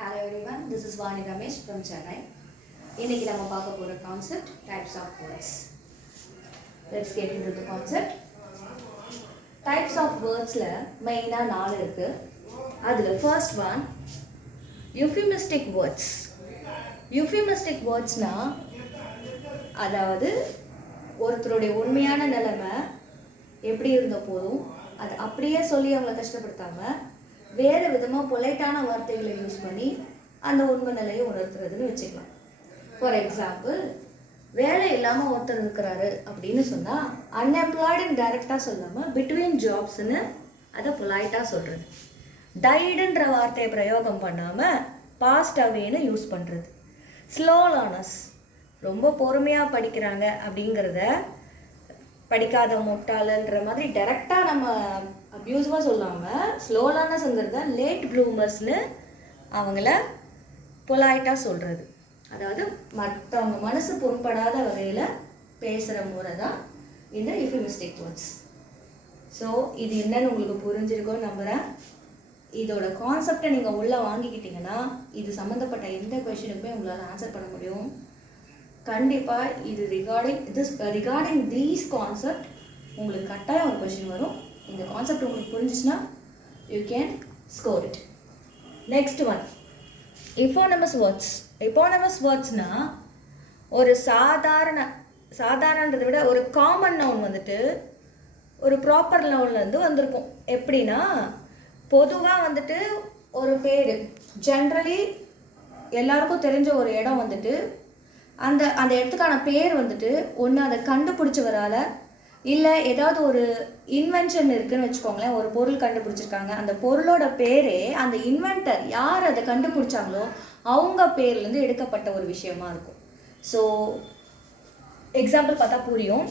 Hello everyone, this is Vani Ramesh from Chennai. இன்னைக்கு நம்ம பார்க்க போற concept types of words. Let's get into the concept. Types of wordsல மெயினா 4 இருக்கு. அதுல first one euphemistic words. Euphemistic wordsனா அதாவது ஒருத்தருடைய உண்மையான நிலைமை எப்படி இருந்த போதும் அது அப்படியே சொல்லி அவங்களை கஷ்டப்படுத்தாம வேறு விதமாக பொலைட்டான வார்த்தைகளை யூஸ் பண்ணி அந்த உண்மை நிலையை உணர்த்துறதுன்னு வச்சுக்கலாம். ஃபார் எக்ஸாம்பிள், வேலை இல்லாமல் ஒருத்தர் இருக்கிறாரு அப்படின்னு சொன்னால் அன்எம்ப்ளாய்டுன்னு டைரெக்டாக சொல்லாமல் பிட்வீன் ஜாப்ஸ்ன்னு அதை பொலைட்டாக சொல்கிறது. டைடுன்ற வார்த்தையை பிரயோகம் பண்ணாமல் பாஸ்ட் அவேன்னு யூஸ் பண்ணுறது. ஸ்லோ லேர்னர்ஸ் ரொம்ப பொறுமையாக படிக்கிறாங்க அப்படிங்கிறத படிக்காத முட்டாளன்ற மாதிரி டைரெக்டாக நம்ம அப்யூசிவாக சொல்லாமல் ஸ்லோ லேர்னர்ஸுங்கிறத லேட் ப்ளூமர்ஸ்னு அவங்கள பொலைட்டாக சொல்கிறது. அதாவது மற்றவங்க மனசு புண்படாத வகையில் பேசுகிற முறை தான் இந்த யூஃபிமிஸ்டிக் வேர்ட்ஸ். ஸோ இது என்னன்னு உங்களுக்கு புரிஞ்சிருக்கோன்னு நம்புகிறேன். இதோட கான்செப்டை நீங்கள் உள்ளே வாங்கிக்கிட்டிங்கன்னா இது சம்மந்தப்பட்ட எந்த கொஷினுக்குமே உங்களால் ஆன்சர் பண்ண முடியும். கண்டிப்பாக இது ரிகார்டிங் தீஸ் கான்செப்ட் உங்களுக்கு கட்டாயம் ஒரு கொஷின் வரும். இந்த கான்செப்ட் உங்களுக்கு புரிஞ்சிச்சுன்னா you can score it. Next one, eponymous words. எப்பானிமஸ் வேர்ட்ஸ்னால் ஒரு சாதாரணன்றதை விட ஒரு காமன் நவுன் வந்துட்டு ஒரு ப்ராப்பர் நவுன்லேருந்து வந்திருக்கும். எப்படின்னா, பொதுவாக வந்துட்டு ஒரு பேர் ஜென்ரலி எல்லாருக்கும் தெரிஞ்ச ஒரு இடம் வந்துட்டு அந்த இடத்துக்கான பேர் வந்துட்டு ஒன்று அதை கண்டுபிடிச்சவரால், இல்லை ஏதாவது ஒரு இன்வென்ஷன் இருக்குதுன்னு வச்சுக்கோங்களேன், ஒரு பொருள் கண்டுபிடிச்சிருக்காங்க, அந்த பொருளோட பேரே அந்த இன்வென்டர் யார் அதை கண்டுபிடிச்சாங்களோ அவங்க பேர்லேருந்து எடுக்கப்பட்ட ஒரு விஷயமா இருக்கும். ஸோ எக்ஸாம்பிள் பார்த்தா புரியும்.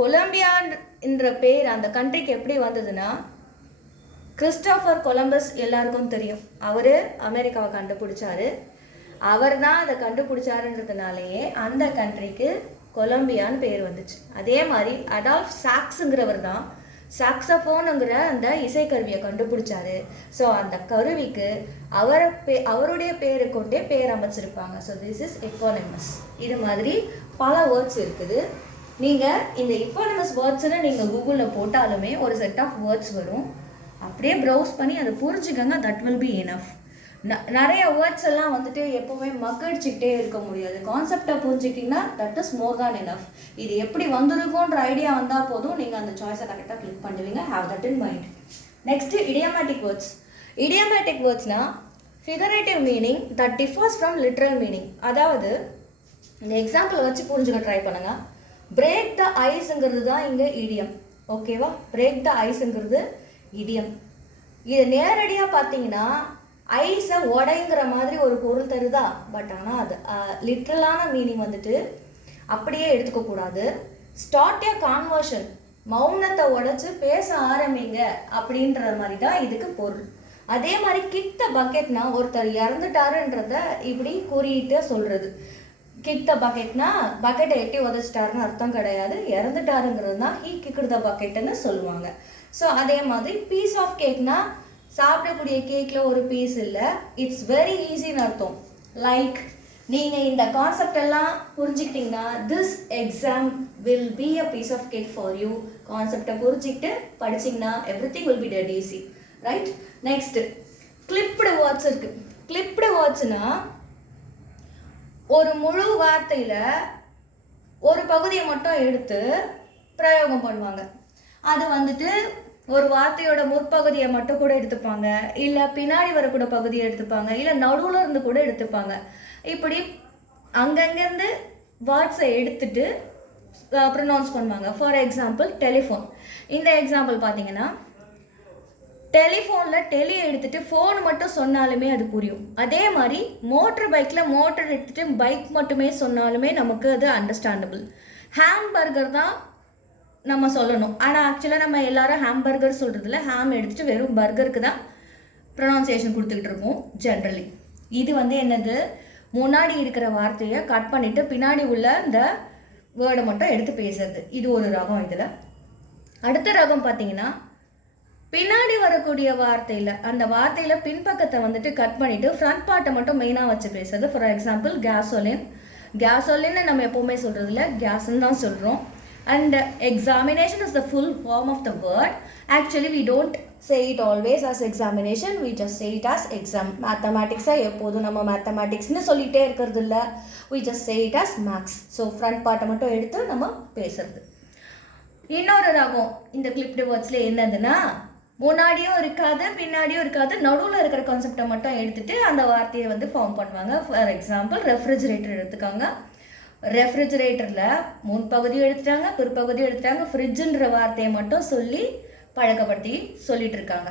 கொலம்பியான்ற பேர் அந்த கண்ட்ரிக்கு எப்படி வந்ததுன்னா, கிறிஸ்டோஃபர் கொலம்பஸ் எல்லாருக்கும் தெரியும். அவர் அமெரிக்காவை கண்டுபிடிச்சாரு. அவர் தான் அதை கண்டுபிடிச்சாருன்றதுனாலேயே அந்த கண்ட்ரிக்கு கொலம்பியான்னு பேர் வந்துச்சு. அதே மாதிரி அடால்ஃப் சாக்ஸுங்கிறவர் தான் சாக்ஸஃபோனுங்கிற அந்த இசைக்கருவியை கண்டுபிடிச்சாரு. ஸோ அந்த கருவிக்கு அவருடைய பேரை கொண்டே பேர் அமைச்சிருப்பாங்க. So this is eponymous. இது மாதிரி பல வேர்ட்ஸ் இருக்குது. நீங்கள் இந்த எப்பானிமஸ் வேர்ட்ஸ்ன்னு நீங்கள் கூகுளில் போட்டாலுமே ஒரு செட் ஆஃப் வேர்ட்ஸ் வரும். அப்படியே ப்ரௌஸ் பண்ணி அதை புரிஞ்சுக்கங்க. That will be enough. நிறைய வேர்ட்ஸ் எல்லாம் வந்துட்டு எப்போவுமே மக்கடிச்சிக்கிட்டே இருக்க முடியாது. கான்செப்டை புரிஞ்சுக்கிட்டிங்கன்னா that is more than enough. இது எப்படி வந்திருக்குன்ற ஐடியா வந்தால் போதும், நீங்கள் அந்த சாய்ஸை கரெக்டாக கிளிக் பண்ணுவீங்க. Have that in mind. Next idiomatic words. இடியோமேட்டிக் வேர்ட்ஸ்னால் figurative meaning that differs from literal meaning. அதாவது இந்த எக்ஸாம்பிள் வச்சு புரிஞ்சுக்க ட்ரை பண்ணுங்கள். பிரேக் த ஐஸுங்கிறது தான் இங்கே இடியம். ஓகேவா? பிரேக் த ஐஸுங்கிறது இடியம். இது நேரடியாக பார்த்தீங்கன்னா ஐஸை உடைங்கிற மாதிரி ஒரு பொருள் தருதா, பட் ஆனால் அது லிட்ரலான மீனிங் வந்துட்டு அப்படியே எடுத்துக்கக்கூடாது. ஸ்டார்ட் ஏ கான்வர்ஷன், மௌனத்தை உடைச்சு பேச ஆரம்பிங்க அப்படின்ற மாதிரி தான் இதுக்கு பொருள். அதே மாதிரி கிக் த பக்கெட்னா ஒருத்தர் இறந்துட்டாருன்றத இப்படி குறியிட்டு சொல்கிறது. கிக் த பக்கெட்னா பக்கெட்டை எட்டி உதச்சிட்டாருன்னு அர்த்தம் கிடையாது. இறந்துட்டாருங்கிறது தான் ஹீ கிக் த பக்கெட்டுன்னு சொல்லுவாங்க. ஸோ அதே மாதிரி பீஸ் ஆஃப் கேக்னா சாப்பிடக்கூடிய கேக்கில் ஒரு பீஸ் இல்லை, இட்ஸ் வெரி ஈஸின்னு அர்த்தம். லைக் நீங்கள் இந்த கான்செப்ட் எல்லாம் புரிஞ்சுக்கிட்டிங்கன்னா this exam will be a piece of cake for you. கான்செப்டை புரிஞ்சுக்கிட்டு படிச்சிங்கன்னா everything will be dead easy, right? Next clipped words இருக்குது. கிளிப்டு வேர்ட்ஸ்னால் ஒரு முழு வார்த்தையில் ஒரு பகுதியை மட்டும் எடுத்து பிரயோகம் பண்ணுவாங்க. அது வந்துட்டு ஒரு வார்த்தையோட முற்பகுதியை மட்டும் கூட எடுத்துப்பாங்க, இல்லை பின்னாடி வரக்கூட பகுதியை எடுத்துப்பாங்க, இல்லை நடுவில் இருந்து கூட எடுத்துப்பாங்க. இப்படி அங்கங்கேருந்து வேர்ட்ஸை எடுத்துட்டு ப்ரொனவுன்ஸ் பண்ணுவாங்க. For example telephone. இந்த எக்ஸாம்பிள் பார்த்தீங்கன்னா, டெலிஃபோனில் டெலியை எடுத்துகிட்டு ஃபோன் மட்டும் சொன்னாலுமே அது புரியும். அதே மாதிரி மோட்டர் பைக்கில் மோட்டர் எடுத்துகிட்டு பைக் மட்டுமே சொன்னாலுமே நமக்கு அது அண்டர்ஸ்டாண்டபிள். ஹாம்பர்கர் தான் நம்ம சொல்லணும், ஆனால் ஆக்சுவலாக நம்ம எல்லாரும் ஹாம்பர்கர் சொல்கிறதில்ல, ஹாம் எடுத்துகிட்டு வெறும் பர்கருக்கு தான் ப்ரொனவுன்சியேஷன் கொடுத்துக்கிட்டு இருக்கோம் ஜென்ரலி. இது வந்து என்னது, முன்னாடி இருக்கிற வார்த்தையை கட் பண்ணிவிட்டு பின்னாடி உள்ள இந்த வேர்டை மட்டும் எடுத்து பேசுறது. இது ஒரு ரகம். இதில் அடுத்த ரகம் பார்த்தீங்கன்னா பின்னாடி வரக்கூடிய வார்த்தையில் அந்த வார்த்தையில் பின்பக்கத்தை வந்துட்டு கட் பண்ணிவிட்டு ஃப்ரண்ட் பார்ட்டை மட்டும் மெயினாக வச்சு பேசுறது. ஃபார் எக்ஸாம்பிள் கேசோலின், கேசோலின்னு நம்ம எப்போவுமே சொல்கிறது இல்லை, கேஸ்ன்னு தான் சொல்கிறோம். And examination is the full form of the word. Actually we don't say it always as examination, we just say it as exam. மேத்தமேட்டிக்ஸாக எப்போதும் நம்ம மேத்தமேட்டிக்ஸ்னு சொல்லிகிட்டே இருக்கிறது இல்லை, we just say it as maths. So front பார்ட்டை மட்டும் எடுத்து நம்ம பேசுறது. இன்னொரு ரகம் இந்த கிளிப்டு வேர்ட்ஸில் என்னதுன்னா, முன்னாடியும் இருக்காது பின்னாடியும் இருக்காது, நடுவில் இருக்கிற கான்செப்டை மட்டும் எடுத்துகிட்டு அந்த வார்த்தையை வந்து ஃபார்ம் பண்ணுவாங்க. ஃபார் எக்ஸாம்பிள் ரெஃப்ரிஜரேட்டர் எடுத்துக்காங்க. ரெஃப்ரிஜரேட்டரில் முன்பகுதியும் எடுத்துட்டாங்க பிற்பகுதியும் எடுத்துட்டாங்க, ஃப்ரிட்ஜுன்ற வார்த்தையை மட்டும் சொல்லி பழக்கப்படுத்தி சொல்லிட்டு இருக்காங்க.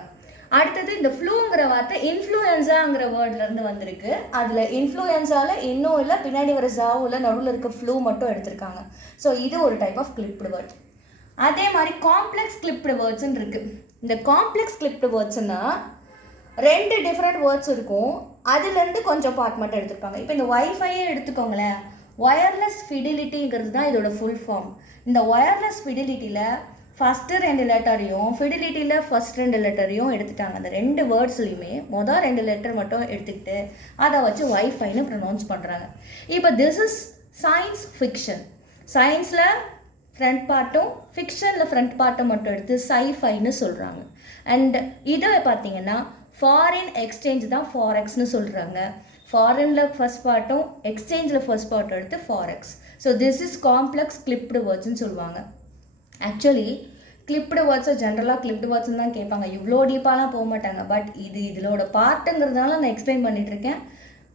அடுத்தது இந்த ஃப்ளூங்கிற வார்த்தை இன்ஃப்ளூயன்ஸாங்கிற வேர்ட்லேருந்து வந்திருக்கு. அதில் இன்ஃப்ளூயன்ஸாவில் இன்னும் இல்லை, பின்னாடி வர ஜாவில் நடுவில் இருக்க ஃப்ளூ மட்டும் எடுத்திருக்காங்க. ஸோ இது ஒரு டைப் ஆஃப் கிளிப்டு வேர்ட். அதே மாதிரி காம்ப்ளெக்ஸ் கிளிப்டு வேர்ட்ஸ்ன்னு இருக்குது. இந்த காம்ப்ளெக்ஸ் கிளிப்டு வேர்ட்ஸ்னால் 2 டிஃப்ரெண்ட் வேர்ட்ஸ் இருக்கும், அதுலேருந்து கொஞ்சம் பார்ட் மட்டும் எடுத்துருப்பாங்க. இப்போ இந்த ஒய்ஃபையே எடுத்துக்கோங்களேன், ஒயர்லெஸ் ஃபிடிலிட்டிங்கிறது தான் இதோட ஃபுல் ஃபார்ம். இந்த ஒயர்லெஸ் ஃபிடிலிட்டியில் ஃபஸ்ட்டு 2 லெட்டரையும் ஃபிடிலிட்டியில் ஃபஸ்ட் 2 லெட்டரையும் எடுத்துட்டாங்க. அந்த 2 வேர்ட்ஸ்லையுமே மொதல் 2 லெட்டர் மட்டும் எடுத்துக்கிட்டு அதை வச்சு ஒய்ஃபைன்னு ப்ரொனவுன்ஸ் பண்ணுறாங்க. இப்போ திஸ் இஸ் சயின்ஸ் ஃபிக்ஷன். சயின்ஸில் ஃப்ரண்ட் பார்ட்டும் ஃபிக்ஷனில் ஃப்ரண்ட் பார்ட்டும் மட்டும் எடுத்து சைஃபைன்னு சொல்கிறாங்க. அண்ட் இதை பார்த்தீங்கன்னா ஃபாரின் எக்ஸ்சேஞ்ச் தான் ஃபாரெக்ஸ்னு சொல்கிறாங்க. ஃபாரினில் ஃபர்ஸ்ட் பார்ட்டும் எக்ஸ்சேஞ்சில் ஃபர்ஸ்ட் பார்ட்டும் எடுத்து forex. So this is complex clipped வேர்ட்ஸ்ன்னு சொல்லுவாங்க. ஆக்சுவலி கிளிப்டு வேர்ட்ஸை ஜென்ரலாக கிளிப்டு வேர்ட்ஸ்ன்னு தான் கேட்பாங்க, இவ்வளோ டீப்பாலாம் போக மாட்டாங்க. பட் இதோட பார்ட்டுங்கிறதுனால நான் எக்ஸ்பிளைன் பண்ணிகிட்ருக்கேன்.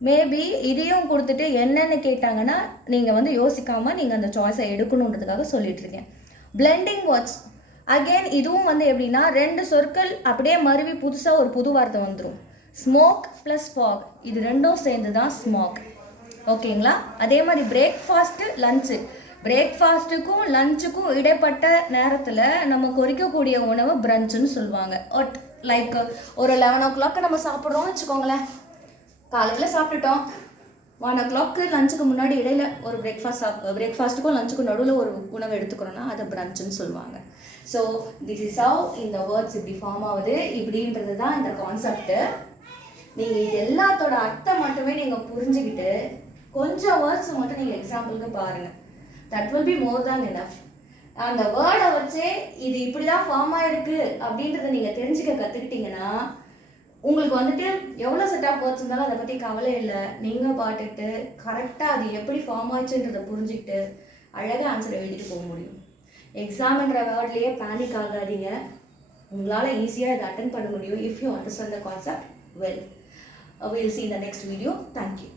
மேபி இதையும் கொடுத்துட்டு என்னென்னு கேட்டாங்கன்னா நீங்கள் வந்து யோசிக்காமல் நீங்கள் அந்த சாய்ஸை எடுக்கணுன்றதுக்காக சொல்லிகிட்ருக்கேன். பிளெண்டிங் வேர்ட்ஸ் அகெயின் இதுவும் வந்து எப்படின்னா 2 சொற்கள் அப்படியே மறுவி புதுசாக ஒரு புது வார்த்தை வந்துடும். ஸ்மோக் ப்ளஸ் ஃபாக், இது 2ம் சேர்ந்து தான் ஸ்மோக். ஓகேங்களா? அதே மாதிரி பிரேக்ஃபாஸ்ட்டு லஞ்சு, பிரேக்ஃபாஸ்ட்டுக்கும் லஞ்சுக்கும் இடைப்பட்ட நேரத்தில் நம்ம குறிக்கக்கூடிய உணவு பிரஞ்சுன்னு சொல்லுவாங்க. லைக் ஒரு 11 o'clock நம்ம சாப்பிட்றோம்னு வச்சுக்கோங்களேன். காலையில் சாப்பிட்டுட்டோம், 1 o'clock லஞ்சுக்கு முன்னாடி இடையில ஒரு பிரேக்ஃபாஸ்ட்டுக்கும் லஞ்சுக்கும் நடுவில் ஒரு உணவு எடுத்துக்கிறோன்னா அதை பிரஞ்சுன்னு சொல்லுவாங்க. ஸோ திஸ் இஸ் ஹவ் இந்த வேர்ட்ஸ் இப்படி ஃபார்ம் ஆகுது. இப்படின்றது தான் இந்த கான்செப்ட்டு. நீங்கள் இது எல்லாத்தோட அர்த்தம் மட்டுமே நீங்கள் புரிஞ்சுக்கிட்டு கொஞ்சம் வேர்ட்ஸ் மட்டும் நீங்கள் எக்ஸாம்பிளுக்கு பாருங்கள். That will be more than enough. அந்த வேர்டை வச்சு இது இப்படி தான் ஃபார்ம் ஆகிருக்கு அப்படின்றத நீங்கள் தெரிஞ்சுக்க கற்றுக்கிட்டிங்கன்னா உங்களுக்கு வந்துட்டு எவ்வளோ செட் ஆஃப் வேர்ட்ஸ் இருந்தாலும் அதை பற்றி கவலை இல்லை. நீங்கள் பாட்டுட்டு கரெக்டாக அது எப்படி ஃபார்ம் ஆச்சுன்றதை புரிஞ்சுக்கிட்டு அழகாக ஆன்சர் எழுதிட்டு போக முடியும். எக்ஸாம்ன்ற வேர்ட்லேயே பேனிக் ஆகாதீங்க, உங்களால் ஈஸியாக இதை அட்டென்ட் பண்ண முடியும். If you understand the concept well. We'll see in the next video. Thank you.